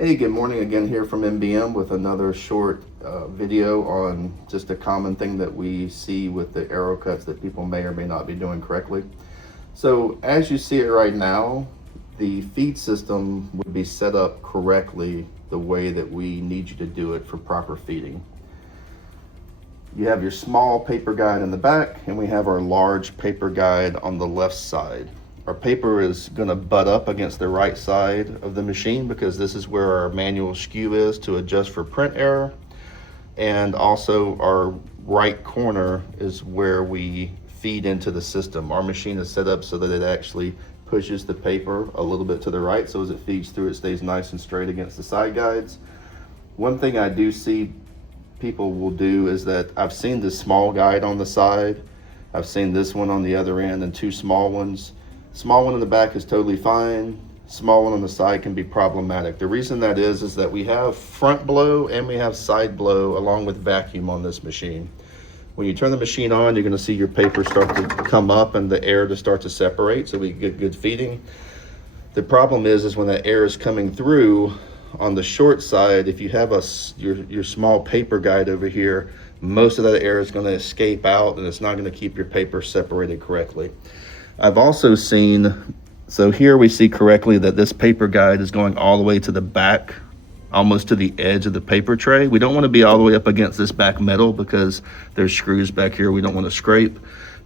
Hey, good morning again here from MBM with another short video on just a common thing that we see with the AeroCuts that people may or may not be doing correctly. So as you see it right now, the feed system would be set up correctly the way that we need you to do it for proper feeding. You have your small paper guide in the back, and we have our large paper guide on the left side. Our paper is going to butt up against the right side of the machine because this is where our manual skew is to adjust for print error. And also our right corner is where we feed into the system. Our machine is set up so that it actually pushes the paper a little bit to the right, so as it feeds through, it stays nice and straight against the side guides. One thing I do see people will do is that I've seen this small guide on the side, I've seen this one on the other end, and two small ones. Small one in the back is totally fine. Small one on the side can be problematic. The reason that is that we have front blow and we have side blow along with vacuum on this machine. When you turn the machine on, you're going to see your paper start to come up and the air to start to separate, so we get good feeding. The problem is when that air is coming through on the short side, if you have your small paper guide over here, most of that air is going to escape out and it's not going to keep your paper separated correctly. I've also seen, so here we see correctly that this paper guide is going all the way to the back, almost to the edge of the paper tray. We don't want to be all the way up against this back metal because there's screws back here we don't want to scrape,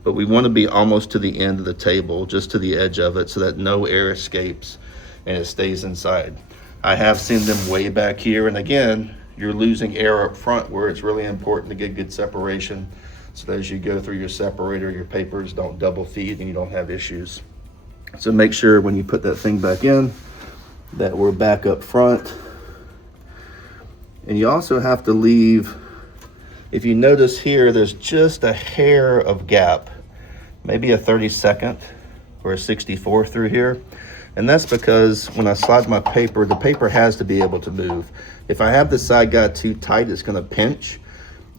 but we want to be almost to the end of the table, just to the edge of it, so that no air escapes and it stays inside. I have seen them way back here, and again, you're losing air up front where it's really important to get good separation, so that as you go through your separator, your papers don't double feed and you don't have issues. So make sure when you put that thing back in that we're back up front. And you also have to leave, if you notice here, there's just a hair of gap, maybe a 32nd or a 64 through here. And that's because when I slide my paper, the paper has to be able to move. If I have the side guide too tight, it's going to pinch.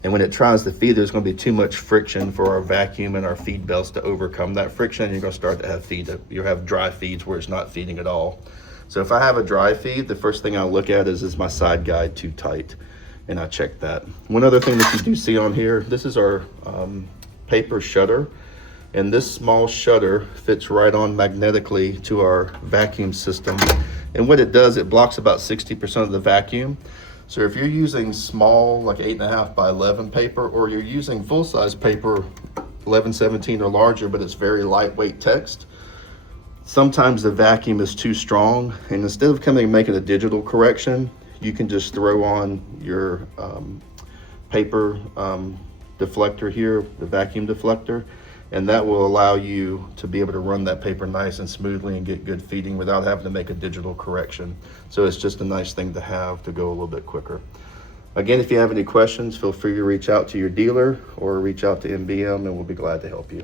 And when it tries to feed, there's going to be too much friction for our vacuum and our feed belts to overcome that friction. You're going to start to have you'll have dry feeds where it's not feeding at all. So if I have a dry feed, the first thing I look at is my side guide too tight? And I check that. One other thing that you do see on here, this is our paper shutter. And this small shutter fits right on magnetically to our vacuum system. And what it does, it blocks about 60% of the vacuum. So if you're using small, like 8.5 by 11 paper, or you're using full-size paper, 11/17 or larger, but it's very lightweight text, sometimes the vacuum is too strong, and instead of coming and making a digital correction, you can just throw on your paper deflector here, the vacuum deflector, and that will allow you to be able to run that paper nice and smoothly and get good feeding without having to make a digital correction. So it's just a nice thing to have to go a little bit quicker. Again, if you have any questions, feel free to reach out to your dealer or reach out to MBM, and we'll be glad to help you.